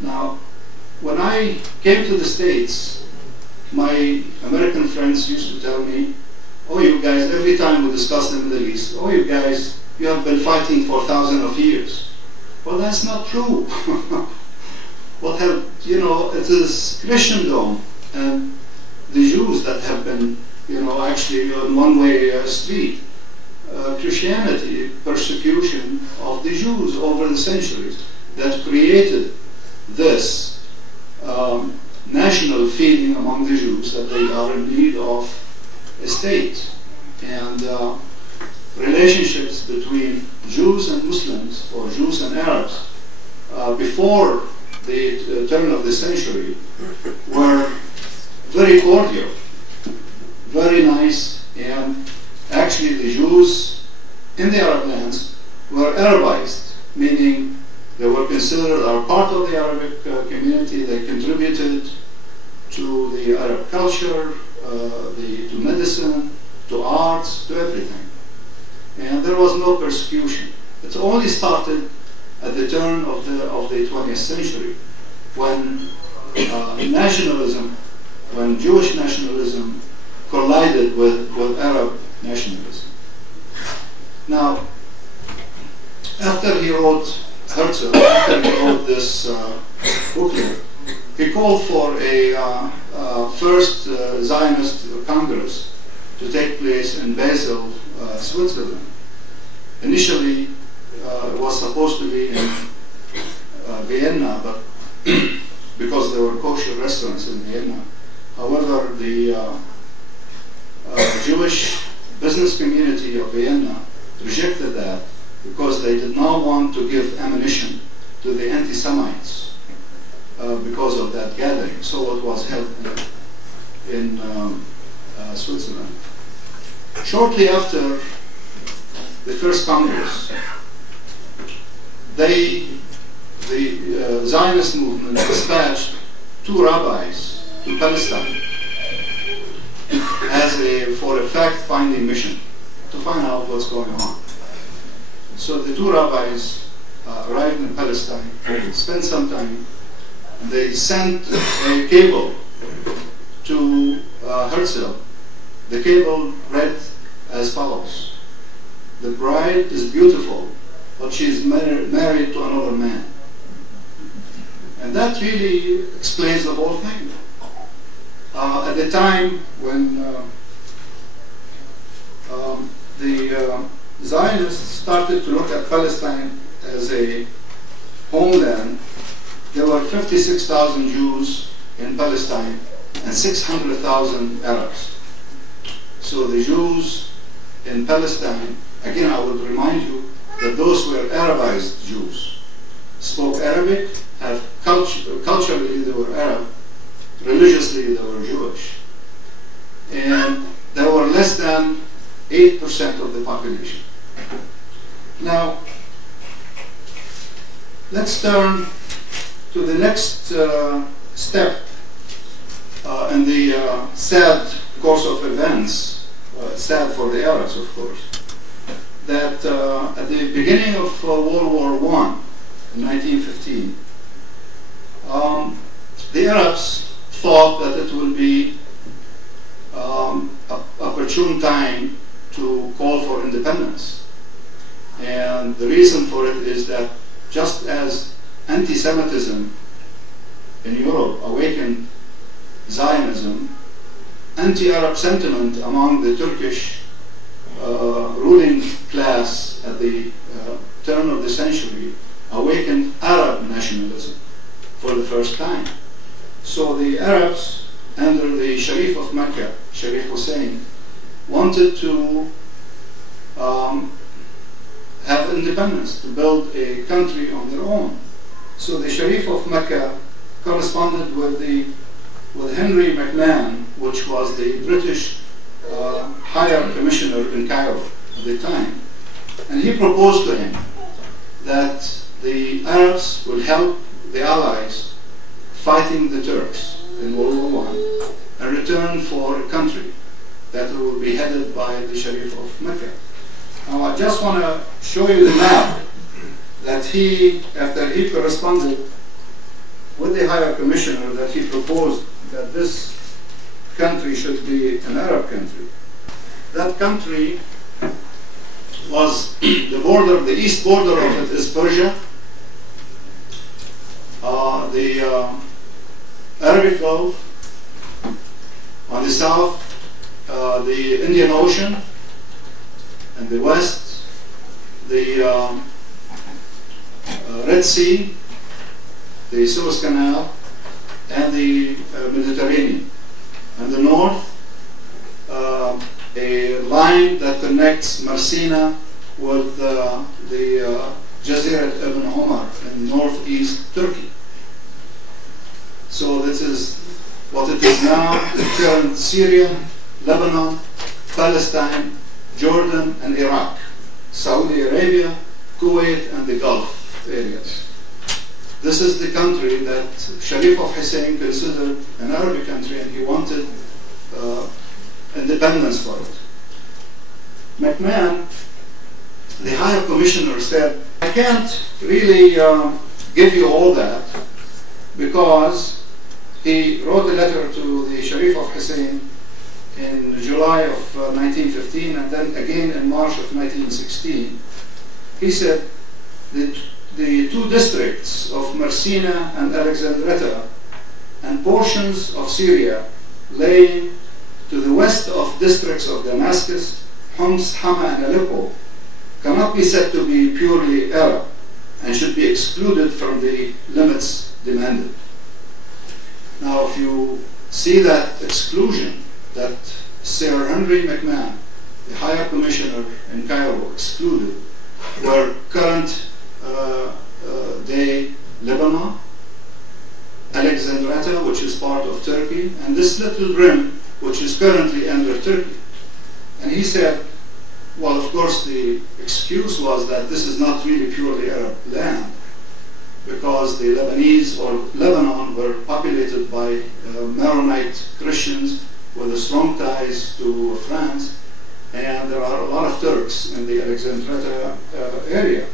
Now, when I came to the States, my American friends used to tell me, oh, you guys, every time we discuss the Middle East, oh, you guys, you have been fighting for thousands of years. Well, that's not true. What have, you know, it is Christendom and the Jews that have been, you know, actually on one-way street. Christianity, persecution of the Jews over the centuries that created this national feeling among the Jews that they are in need of a state. And relationships between Jews and Muslims, or Jews and Arabs, before the turn of the century were very cordial, very nice, and actually the Jews in the Arab lands were Arabized, meaning they were considered a part of the Arabic community. They contributed to the Arab culture, to medicine, to arts, to everything. And there was no persecution. It only started at the turn of the 20th century when nationalism, when Jewish nationalism collided with Arab nationalism. Now, after he wrote Herzl, after he wrote this booklet, he called for a first Zionist Congress to take place in Basel, Switzerland. Initially, it was supposed to be in Vienna, but because there were kosher restaurants in Vienna. However, the Jewish business community of Vienna rejected that because they did not want to give ammunition to the anti-Semites because of that gathering. So it was held in Switzerland. Shortly after the first Congress, the Zionist movement dispatched 2 rabbis to Palestine for a fact-finding mission to find out what's going on. So the 2 rabbis arrived in Palestine, spent some time, and they sent a cable to Herzl. The cable read as follows: "The bride is beautiful, but she is married to another man." And that really explains the whole thing. At the time when the Zionists started to look at Palestine as a homeland, there were 56,000 Jews in Palestine and 600,000 Arabs. So the Jews in Palestine, again I would remind you that those were Arabized Jews, spoke Arabic, have culturally they were Arab, religiously they were Jewish. And there were less than 8% of the population. Now, let's turn to the next step in the sad course of events, sad for the Arabs, of course, that at the beginning of World War I, in 1915, the Arabs thought that it would be an opportune time to call for independence. And the reason for it is that just as anti-Semitism in Europe awakened Zionism, anti-Arab sentiment among the Turkish ruling class at the turn of the century awakened Arab nationalism for the first time. So the Arabs, under the Sharif of Mecca, Sharif Hussein, wanted to have independence, to build a country on their own. So the Sharif of Mecca corresponded with Henry McMahon, which was the British Higher Commissioner in Cairo at the time. And he proposed to him that the Arabs will help the Allies fighting the Turks in World War I and return for a country that will be headed by the Sharif of Mecca. Now I just want to show you the map that he, after he corresponded with the Higher Commissioner that he proposed that this country should be an Arab country. That country was the border, the east border of it is Persia. The Arabic Gulf. On the south, the Indian Ocean. And the west, the Red Sea, the Suez Canal, and the Mediterranean. And the north, a line that connects Marsina with the Jazirat ibn Omar in northeast Turkey. So this is what it is now, the current Syria, Lebanon, Palestine, Jordan, and Iraq, Saudi Arabia, Kuwait, and the Gulf areas. This is the country that Sharif of Hussein considered an Arabic country, and he wanted independence for it. McMahon, the Higher Commissioner, said, I can't really give you all that, because he wrote a letter to the Sharif of Hussein in July of 1915, and then again in March of 1916. He said that the two districts of Marsina and Alexandretta and portions of Syria laying to the west of districts of Damascus, Homs, Hama, and Aleppo cannot be said to be purely Arab and should be excluded from the limits demanded. Now, if you see that exclusion that Sir Henry McMahon, the Higher Commissioner in Cairo, excluded, were current day Lebanon, Alexandretta, which is part of Turkey, and this little rim, which is currently under Turkey. And he said, well, of course, the excuse was that this is not really purely Arab land, because the Lebanese or Lebanon were populated by Maronite Christians with strong ties to France, and there are a lot of Turks in the Alexandretta area.